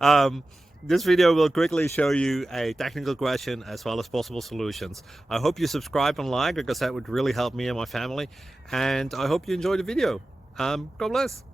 um, this video will quickly show you a technical question as well as possible solutions. I hope you subscribe and like, because that would really help me and my family. And I hope you enjoy the video. God bless.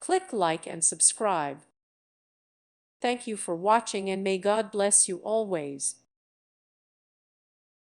Click like and subscribe. Thank you for watching, and may God bless you always.